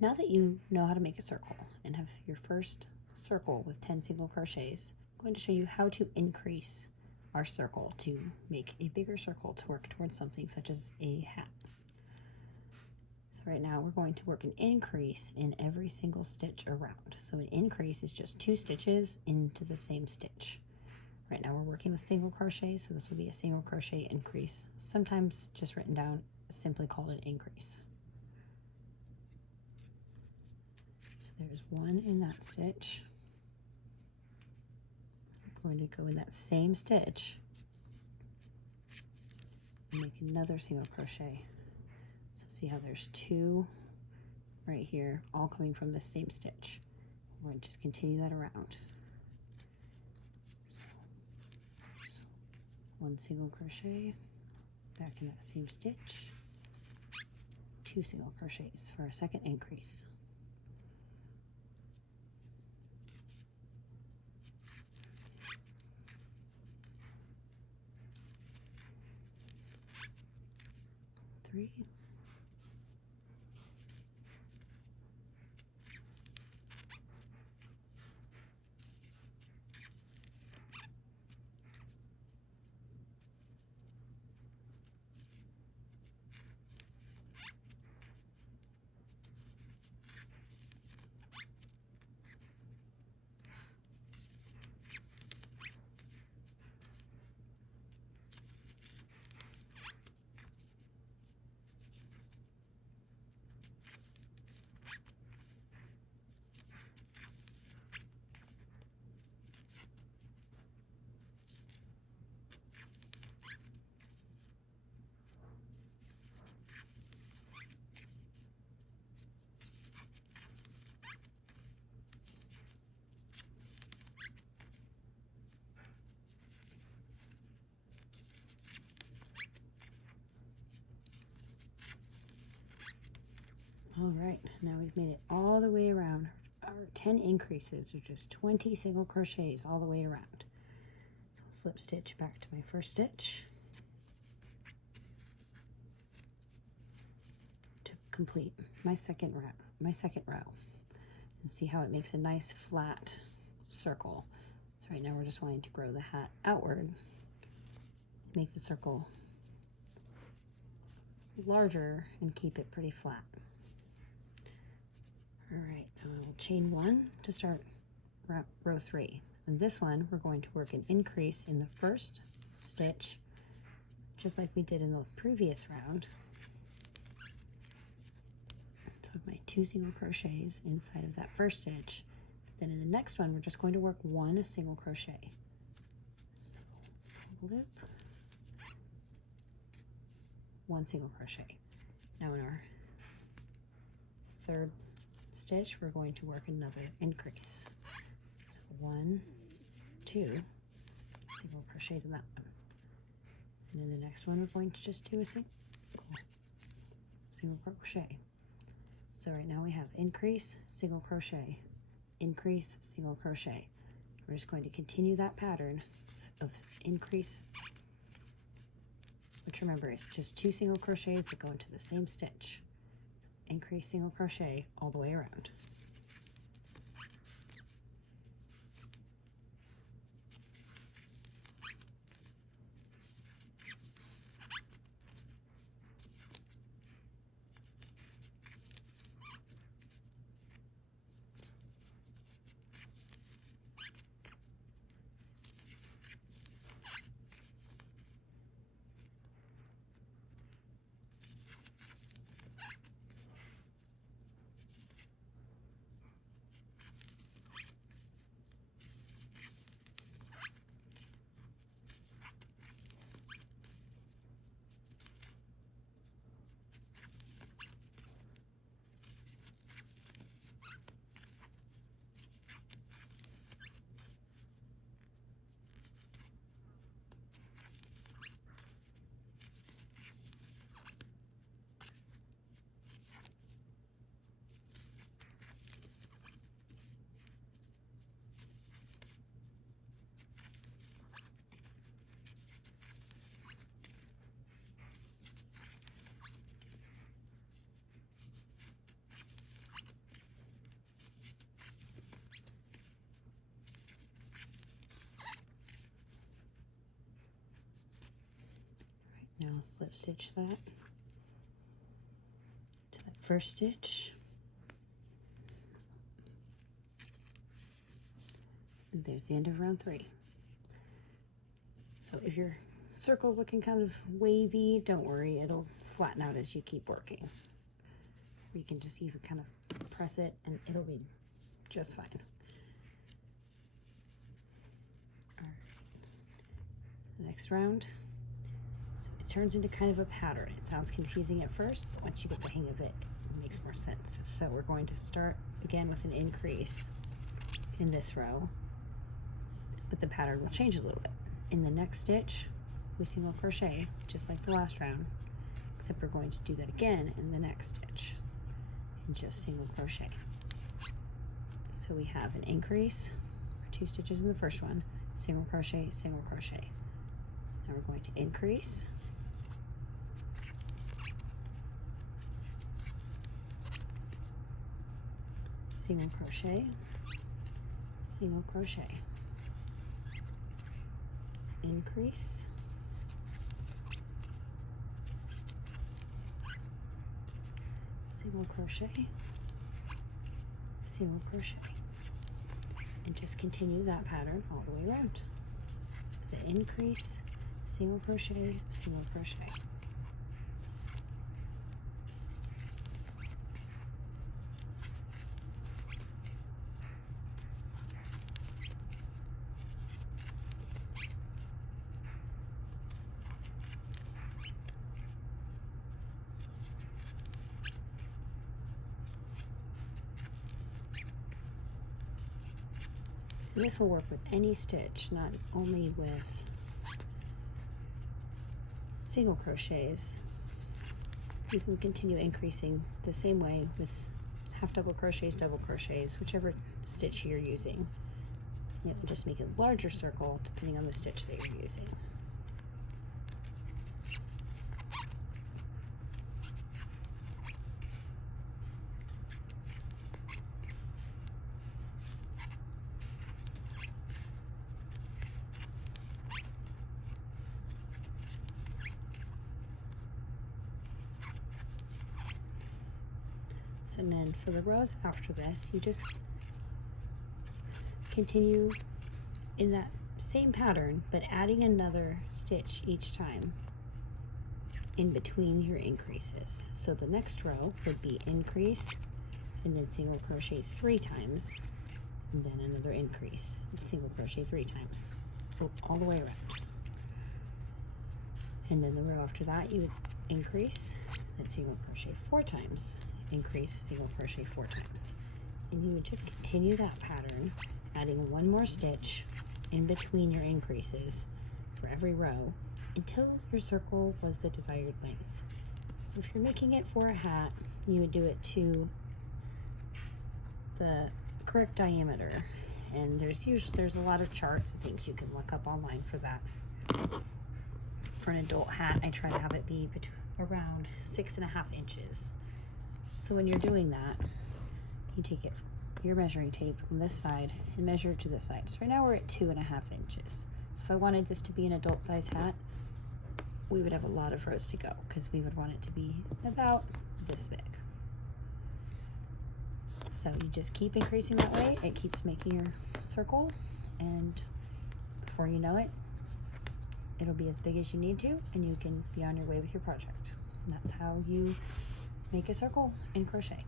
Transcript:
Now that you know how to make a circle and have your first circle with 10 single crochets, I'm going to show you how to increase our circle to make a bigger circle to work towards something such as a hat. So right now we're going to work an increase in every single stitch around. So an increase is just 2 stitches into the same stitch. Right now we're working with single crochet, so this will be a single crochet increase, sometimes just written down, simply called an increase. There's one in that stitch. I'm going to go in that same stitch and make another single crochet. So see how there's 2 right here, all coming from the same stitch. We're going to just continue that around. So 1 single crochet, back in that same stitch, 2 single crochets for our second increase. Three, all right, now we've made it all the way around. Our 10 increases are just 20 single crochets all the way around. So I'll slip stitch back to my first stitch to complete my second row. And see how it makes a nice flat circle. So right now we're just wanting to grow the hat outward, make the circle larger and keep it pretty flat. All right, now I will chain 1 to start row 3. And this one, we're going to work an increase in the first stitch, just like we did in the previous round. So my 2 single crochets inside of that first stitch. Then in the next one, we're just going to work 1 single crochet. So loop, 1 single crochet. Now in our third stitch, we're going to work another increase. So 1, 2 single crochets in that one. And in the next one, we're going to just do a single crochet. So right now we have increase, single crochet, increase, single crochet. We're just going to continue that pattern of increase, which remember is just 2 single crochets that go into the same stitch. Increase, single crochet all the way around. Now slip stitch that to that first stitch. And there's the end of round 3. So if your circle's looking kind of wavy, don't worry, it'll flatten out as you keep working. You can just even kind of press it and it'll be just fine. All right. The next round, so it turns into kind of a pattern. It sounds confusing at first, but once you get the hang of it, it makes more sense. So we're going to start again with an increase in this row, but the pattern will change a little bit. In the next stitch, we single crochet, just like the last round, except we're going to do that again in the next stitch and just single crochet. So we have an increase, 2 stitches in the first one, single crochet, single crochet. Now we're going to increase, single crochet, single crochet, increase, single crochet, single crochet, and just continue that pattern all the way around. The increase, single crochet, single crochet. And this will work with any stitch, not only with single crochets. You can continue increasing the same way with half double crochets, double crochets, whichever stitch you're using. You'll just make a larger circle depending on the stitch that you're using. And then for the rows after this, you just continue in that same pattern, but adding another stitch each time in between your increases. So the next row would be increase and then single crochet 3 times, and then another increase and single crochet 3 times, all the way around. And then the row after that, you would increase, then single crochet 4 times, increase, single crochet 4 times, and you would just continue that pattern, adding 1 more stitch in between your increases for every row until your circle was the desired length. So if you're making it for a hat, you would do it to the correct diameter, and there's a lot of charts and things you can look up online for that. For an adult hat, I try to have it be around 6.5 inches. So when you're doing that, you take your measuring tape from this side and measure to this side. So right now we're at 2.5 inches. So if I wanted this to be an adult size hat, we would have a lot of rows to go because we would want it to be about this big. So you just keep increasing that way. It keeps making your circle, and before you know it, it'll be as big as you need to, and you can be on your way with your project. And that's how you make a circle in crochet.